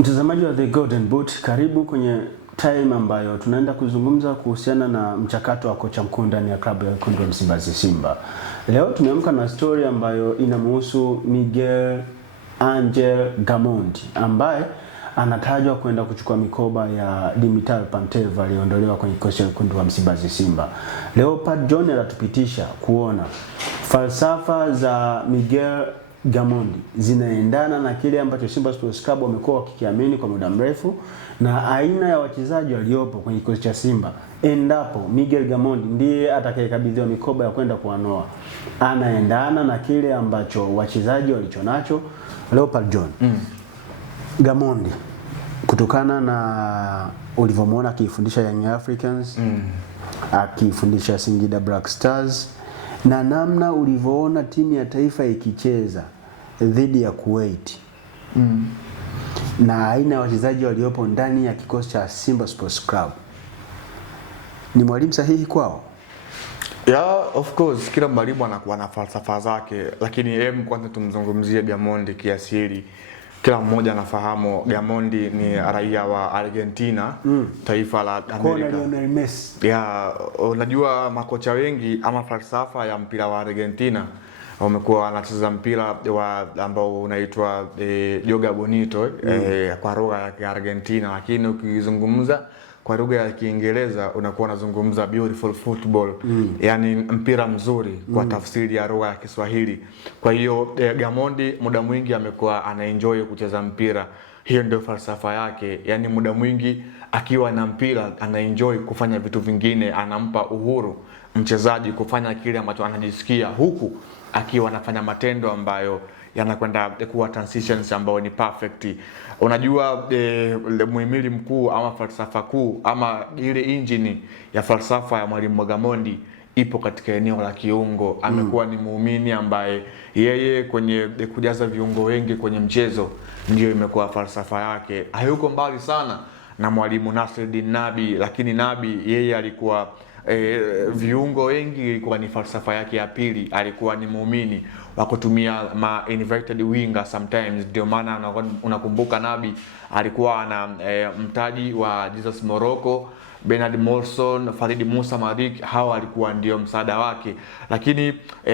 Mtazamaji wa The Golden Boot, karibu kwenye time ambayo tunaenda kuzungumza kuhusiana na mchakato wa kocha mkuu ndani ya klabu ya wekundu wa Msimbazi Simba. Leo tumeamka na story ambayo inamhusu Miguel Angel Gamondi ambaye anatajwa kwenda kuchukua mikoba ya Dimitar Pantev aliondolewa kwenye kikosi cha wekundu wa Msimbazi Simba. Leopard John atatupitisha kuona falsafa za Miguel Gamondi zinaendana na kile ambacho Simba Sports Club wamekuwa wakikiamini kwa muda mrefu na aina ya wachezaji waliopo kwenye kikosi cha Simba. Endapo Miguel Gamondi ndiye atakayekabidhiwa mikoba ya kwenda kuanoa, anaendana na kile ambacho wachezaji walichonacho. Leopard John, Gamondi, kutokana na ulivyomuona akifundisha Young Africans, akifundisha Singida Black Stars, na namna ulivyoona timu ya taifa ikicheza dhidi ya Kuwait, na aina ya wachezaji waliopo ndani ya kikosi cha Simba Sports Club, ni mwalimu sahihi kwao? Yeah, of course kila mwalimu anakuwa na falsafa zake, lakini kwanza tumzungumzie Gamondi kiasili. Kila mmoja anafahamu Gamondi ni raia wa Argentina, taifa la Amerika. Lionel Messi. Yeah, unajua makocha wengi ama falsafa ya mpira wa Argentina wamekuwa wanacheza mpira ambao unaitwa Joga Bonito kwa lugha ya Kiargentina, lakini ukizungumza kwa lugha ya Kiingereza unakuwa unazungumza beautiful football, yani mpira mzuri kwa tafsiri ya lugha ya Kiswahili. Kwa hiyo Gamondi muda mwingi amekuwa anaenjoy kucheza mpira. Hiyo ndio falsafa yake, yani muda mwingi akiwa na mpira anaenjoy kufanya vitu vingine, anampa uhuru mchezaji kufanya kile ambacho anajisikia, huku akiwa anafanya matendo ambayo yanakwenda kuwa transitions ambayo ni perfect. Unajua muhimili mkuu ama falsafa kuu ama ile engine ya falsafa ya mwalimu Gamondi ipo katika eneo la kiungo. Amekuwa ni muumini ambaye yeye kwenye kujaza viungo wengi kwenye mchezo ndio imekuwa falsafa yake. Hayuko mbali sana na mwalimu Nasreddin Nabi, lakini Nabi yeye alikuwa viungo wengi ilikuwa ni falsafa yake ya pili. Alikuwa ni muumini wa kutumia inverted winger sometimes. Ndio maana unakumbuka Nabi alikuwa ana mtaji wa Jesus Morocco, Bernard Morrison, Farid Musa Marik. Hawa alikuwa ndio msaada wake, lakini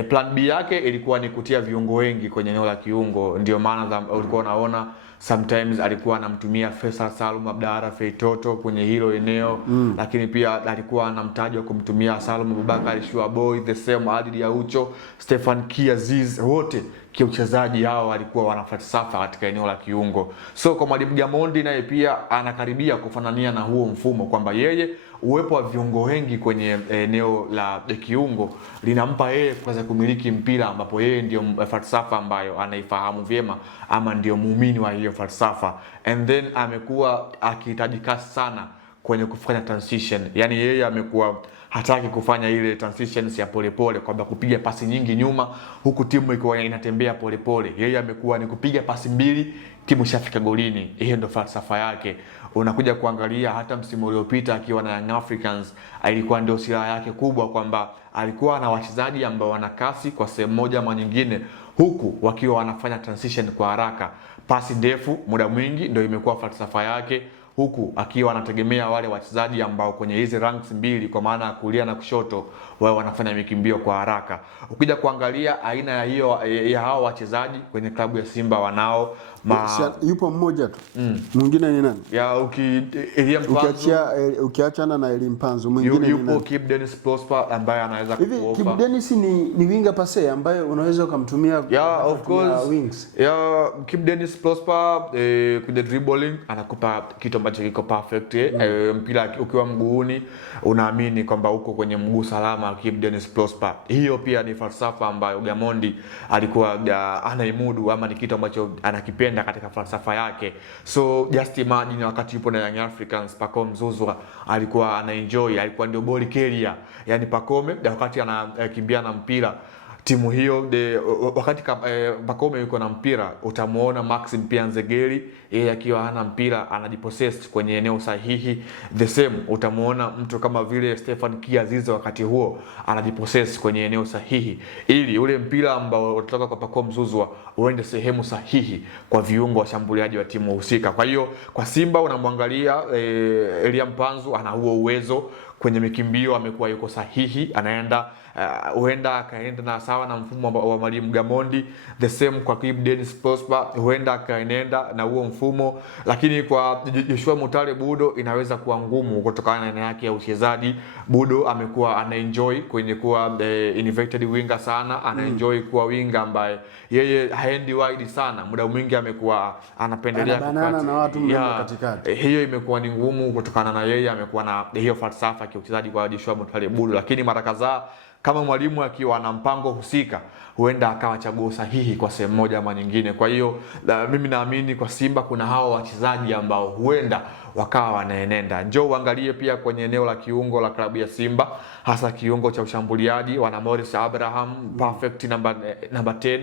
plan B yake ilikuwa ni kutia viungo wengi kwenye eneo la kiungo. Ndio maana ulikuwa unaona sometimes alikuwa anamtumia Faisal Salum Abdara Feitoto kwenye hilo eneo, lakini pia alikuwa anamtaja kumtumia Salum Abubakar Shuaboy, the same Adil Yaucho, Stefan Kiaziz. Wote kiuchezaji hao walikuwa wana falsafa katika eneo la kiungo. So kwa mwalimu Gamondi naye pia anakaribia kufanania na huo mfumo, kwamba yeye uwepo wa viungo wengi kwenye eneo la kiungo linampa yeye kuweza kumiliki mpira, ambapo yeye ndio falsafa ambayo anaifahamu vyema ama ndio muumini wa hiyo falsafa. And then amekuwa akihitajika sana kwenye kufanya transition, yani yeye amekuwa hataki kufanya ile transitions ya polepole, kwamba kupiga pasi nyingi nyuma huku timu ikiwa inatembea polepole. Yeye amekuwa ni kupiga pasi mbili timu ishafika golini. Hiyo ndio falsafa yake. Unakuja kuangalia hata msimu uliopita akiwa na Young Africans, ilikuwa ndio silaha yake kubwa, kwamba alikuwa na wachezaji ambao wana kasi kwa sehemu moja ama nyingine, huku wakiwa wanafanya transition kwa haraka. Pasi ndefu muda mwingi ndio imekuwa falsafa yake, huku akiwa anategemea wale wachezaji ambao kwenye hizi ranks mbili, kwa maana kulia na kushoto, wao wanafanya mikimbio kwa haraka. Ukija kuangalia aina ya hiyo ya hao wachezaji kwenye klabu ya Simba wanao yupo mmoja tu. Mwingine ni nani? Ya ukiachana na Elie Mpanzu, mwingine yupo ni Kibu Denis Prosper ambaye anaweza kuofa. Kibu Denis ni winger passe ambaye unaweza ukamtumia of course wings. Kibu Denis Prosper kwenye dribbling anakupa kitu ambacho kiko perfect. Mpira ukiwa mguuni unaamini kwamba uko kwenye mguu salama Kibu Denis Prosper. Hiyo pia ni falsafa ambayo Gamondi alikuwa anaimudu, ama ni kitu ambacho anakipenda katika falsafa yake. So just imagine wakati yupo na Young Africans, Pacome Zouzoua alikuwa anaenjoy, alikuwa ndio ball carrier. Yani Pacome wakati anakimbia na mpira, timu hiyo wakati Pacome yuko na mpira utamuona Maxim pia Nzegeli yeye akiwa hana mpira anajipossess kwenye eneo sahihi. The same utamuona mtu kama vile Stefan Kiazize wakati huo anajipossess kwenye eneo sahihi, ili ule mpira ambao utatoka kwa Pacome Zouzoua uende sehemu sahihi kwa viungo washambuliaji wa timu husika. Kwa hiyo kwa Simba unamwangalia Elia Mpanzu ana huo uwezo kwenye mikimbio, amekuwa yuko sahihi, anaenda huenda akaenda na sawa na mfumo wa Mwalimu Gamondi. The same kwa Kibu Denis Prosper, huenda akaenda na huo mfumo, lakini kwa Joshua Mutale Budo inaweza kuwa ngumu kutokana na aina yake ya uchezaji. Budo amekuwa anaenjoy kwenye kuwa inverted winger sana, anaenjoy kuwa winger ambaye yeye haendi wide sana, muda mwingi amekuwa anapendelea kukati na watu katikati. Hiyo imekuwa ni ngumu kutokana na yeye amekuwa na hiyo falsafa ya uchezaji kwa Joshua Mutale Budo, lakini mara kadhaa kama mwalimu akiwa na mpango husika huenda akawa chaguo sahihi kwa sehemu moja ama nyingine. Kwa hiyo mimi naamini kwa Simba kuna hao wachezaji ambao huenda wakawa wanaenenda. Njoo uangalie pia kwenye eneo la kiungo la klabu ya Simba, hasa kiungo cha ushambuliaji wana Morris Abraham, perfect number 10.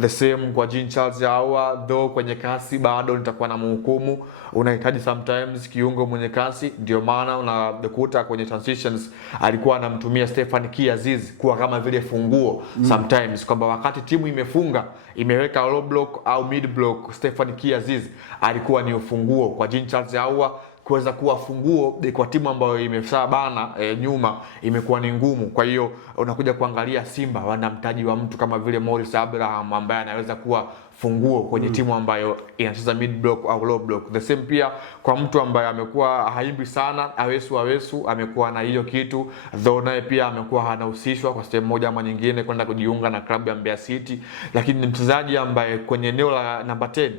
The same kwa Jean Charles Ahoua, though kwenye kasi bado nitakuwa na mhukumu. Unahitaji sometimes kiungo mwenye kasi, ndio maana unakuta kwenye transitions alikuwa anamtumia Stefan Kiaziz kuwa kama vile funguo sometimes, kwamba wakati timu imefunga imeweka low block au mid block, Stefan Kiaziz alikuwa ni ufunguo kwa Jean Charles Ahoua kuweza kuwa funguo kwa timu ambayo imeshabana nyuma, imekuwa ni ngumu. Kwa hiyo unakuja kuangalia Simba wana mtaji wa mtu kama vile Morris Abraham ambaye anaweza kuwa funguo kwenye timu ambayo inacheza mid block au low block. The same pia kwa mtu ambaye amekuwa haimbi sana, Awesu amekuwa na hiyo kitu, though naye pia amekuwa hanahusishwa kwa sehemu moja ama nyingine kwenda kujiunga na klabu ya Mbeya City, lakini ni mchezaji ambaye kwenye eneo la namba 10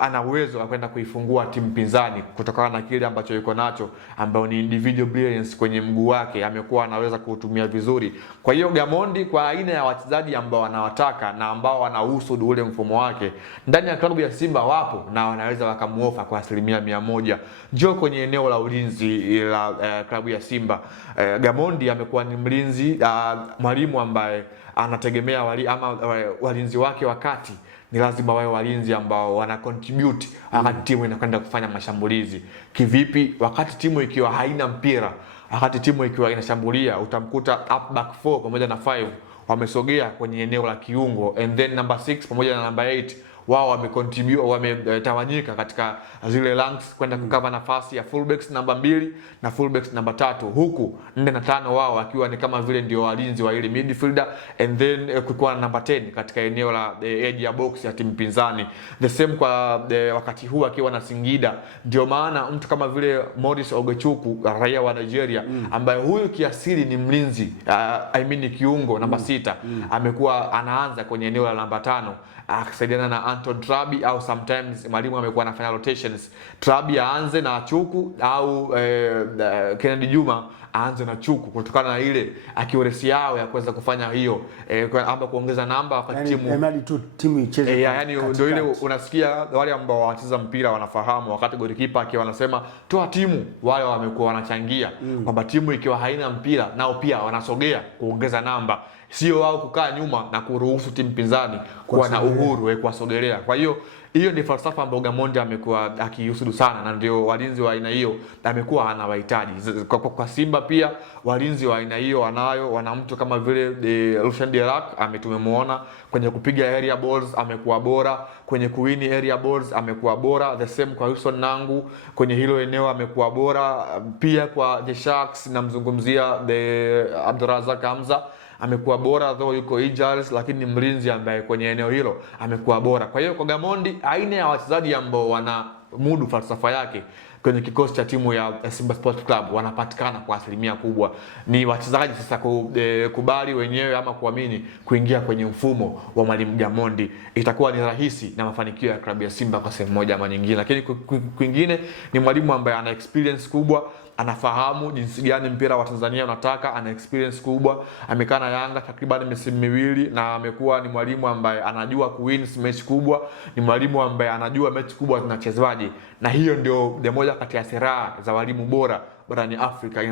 ana uwezo wa kwenda kuifungua timu pinzani kutokana na kile ambacho yuko nacho, ambao ni individual brilliance kwenye mguu wake, amekuwa anaweza kuutumia vizuri. Kwa hiyo Gamondi kwa aina ya wachezaji ambao wanawataka na ambao wanahusu ule mfumo wake ndani ya klabu ya Simba wapo na wanaweza wakamuofa kwa 100%. Njoo kwenye eneo la ulinzi la klabu ya Simba, Gamondi amekuwa ni mlinzi mwalimu ambaye anategemea walinzi wake wakati ni lazima wawe walinzi ambao wana contribute wakati timu inakwenda kufanya mashambulizi. Kivipi? Wakati timu ikiwa haina mpira, wakati timu ikiwa inashambulia, utamkuta up back 4 pamoja na 5 wamesogea kwenye eneo la kiungo, and then number 6 pamoja na number 8 wao wametawanyika katika zile ranks kwenda kukava nafasi ya fullbacks namba 2 na fullbacks namba 3, huku 4 na 5 wao wakiwa ni kama vile ndio walinzi wa ile midfielder, and then kulikuwa na namba 10 katika eneo la edge ya box ya timu pinzani. The same kwa wakati huu akiwa na Singida. Ndio maana mtu kama vile Morris Ogechuku, raia wa Nigeria, ambaye huyu kiasili ni mlinzi kiungo namba 6, amekuwa anaanza kwenye eneo la namba 5 akisaidiana na Anton Trabi, au sometimes mwalimu amekuwa anafanya rotations, Trabi aanze na Chuku au Kennedy Juma aanze na Chuku, kutokana na ile accuracy yao ya kuweza kufanya hiyo ama kuongeza namba wakati timu icheze. Yani ndio ile unasikia wale ambao wanacheza mpira wanafahamu, wakati golikipa akiwa anasema toa timu, wale wamekuwa wanachangia kwamba timu ikiwa haina mpira nao pia wanasogea kuongeza namba, sio wao kukaa nyuma na kuruhusu timu pinzani kuwa na uhuru kuwasogelea. Kwa hiyo hiyo ni falsafa ambayo Gamondi amekuwa akihusudu sana, na ndio walinzi wa aina hiyo amekuwa anawahitaji. Kwa Simba pia walinzi wa aina hiyo wana mtu kama vile Lucien Derac, tumemwona kwenye kupiga area balls amekuwa bora, kwenye kuwini area balls amekuwa bora. The same kwa Wilson Nangu kwenye hilo eneo amekuwa bora pia. Kwa The Sharks namzungumzia Abdurazak Hamza amekuwa bora, though yuko injuries, lakini mlinzi ambaye kwenye eneo hilo amekuwa bora. Kwa hiyo kwa Gamondi aina ya wachezaji ambao wana mudu falsafa yake kwenye kikosi cha timu ya Simba Sports Club wanapatikana kwa 100% kubwa. Ni wachezaji sasa kubali wenyewe ama kuamini kuingia kwenye mfumo wa Mwalimu Gamondi, itakuwa ni rahisi na mafanikio ya klabu ya Simba kwa sehemu moja ama nyingine. Lakini kwingine ni mwalimu ambaye ana experience kubwa, anafahamu jinsi gani mpira wa Tanzania unataka, ana experience kubwa, amekaa na Yanga takriban misimu 2 na amekuwa ni mwalimu ambaye anajua kuwin mechi kubwa, ni mwalimu ambaye anajua mechi kubwa zinachezwaje, na hiyo ndio moja kati ya sera za walimu bora barani Afrika.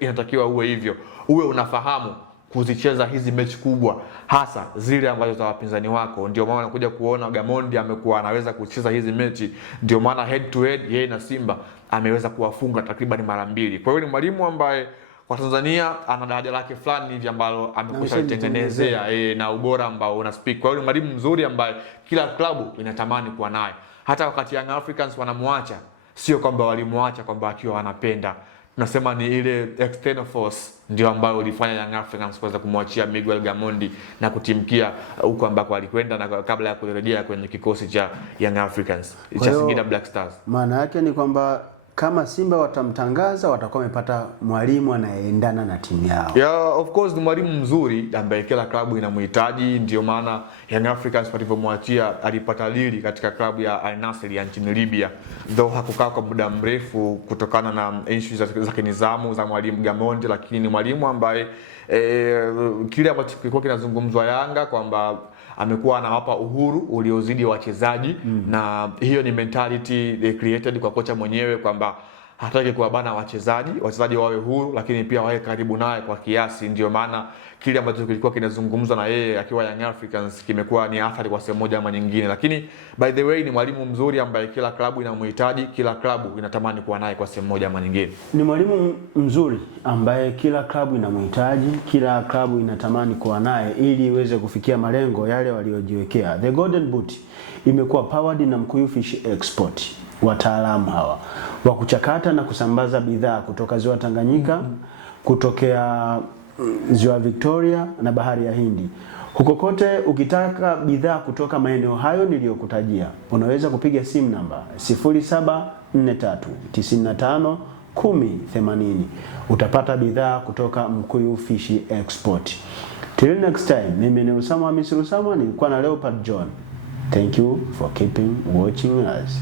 Inatakiwa uwe hivyo, uwe unafahamu kuzicheza hizi mechi kubwa, hasa zile ambazo za wapinzani wako. Ndio maana unakuja kuona Gamondi amekuwa anaweza kucheza hizi mechi, ndio maana head to head yeye na Simba ameweza kuwafunga takriban mara 2. Kwa hiyo ni mwalimu ambaye kwa Tanzania ana daraja lake fulani hivi ambalo amekwisha kutengenezea na ubora ambao una speak. Kwa hiyo ni mwalimu mzuri ambaye kila klabu inatamani kuwa naye. Hata wakati Young Africans wanamwacha, sio kwamba walimwacha kwamba akiwa wanapenda. Tunasema ni ile external force ndio ambayo ilifanya Young Africans kuweza kumwachia Miguel Gamondi na kutimkia huko ambako alikwenda na kabla ya kurejea kwenye kikosi cha Young Africans cha Singida Black Stars. Maana yake ni kwamba kama Simba watamtangaza watakuwa wamepata mwalimu anayeendana na timu yao. Yeah, of course ni mwalimu mzuri ambaye kila klabu inamhitaji. Ndio maana Young Africans walipomwachia alipata lili katika klabu ya Al Nassr ya nchini Libya, though hakukaa kwa muda mrefu kutokana na issues za kinizamu za mwalimu Gamondi, lakini ni mwalimu ambaye kile ambacho kilikuwa kinazungumzwa Yanga kwamba amekuwa anawapa uhuru uliozidi wachezaji na hiyo ni mentality created kwa kocha mwenyewe kwamba hataki kuwabana wachezaji wawe huru, lakini pia wawe karibu naye kwa kiasi. Ndio maana kile ambacho kilikuwa kinazungumzwa na yeye akiwa Young Africans kimekuwa ni athari kwa sehemu moja ama nyingine. Lakini by the way ni mwalimu mzuri ambaye kila klabu inamhitaji, kila klabu inatamani kuwa naye kwa sehemu moja ama nyingine. Ni mwalimu mzuri ambaye kila klabu inamhitaji, kila klabu inatamani kuwa naye ili iweze kufikia malengo yale waliojiwekea. The Golden Boot imekuwa powered na Mkuyu Fish Export. Wataalamu hawa wa kuchakata na kusambaza bidhaa kutoka ziwa Tanganyika, kutokea ziwa Victoria na bahari ya Hindi. Huko kote ukitaka bidhaa kutoka maeneo hayo niliyokutajia, unaweza kupiga simu namba 0743951080. Utapata bidhaa kutoka Mkuyu Fish Export. Till next time, mimi ni Usama Hamisi Usama, nilikuwa na Leopard John. Thank you for keeping watching us.